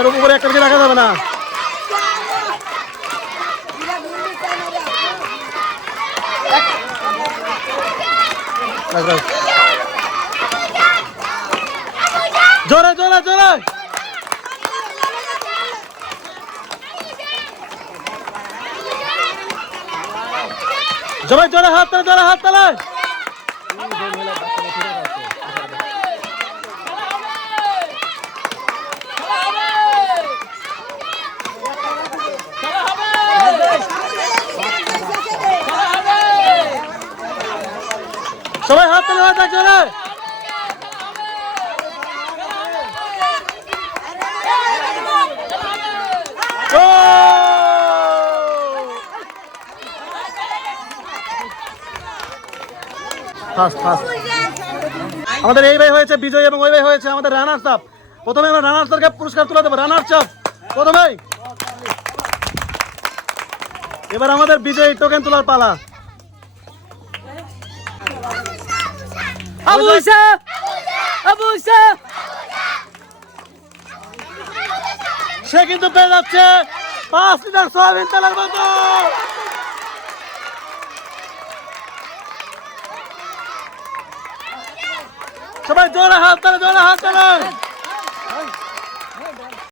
একটার উপরে একটা বেশি রাখা যাবে না। জোরে জোরে জোরে সবাই জোরে হাত তালে, জোরে হাত তালে। সবাই হাত তালে হয়ে থাক জোরে। আমাদের এই ভাই হয়েছে বিজয় এবং ওই ভাই হয়েছে আমাদের রানার্স আপ। প্রথমে আমরা রানার্স আপকে পুরস্কার তুলে দেবো। রানার্স আপ প্রথমে। এবার আমাদের বিজয় টোকেন তোলার পালা। সে কিন্তু পেয়ে যাচ্ছে 5 লিটার সয়াবিন তেলের বোতল। সবাই জোরে হাত তালে, জোরে হাত তালে।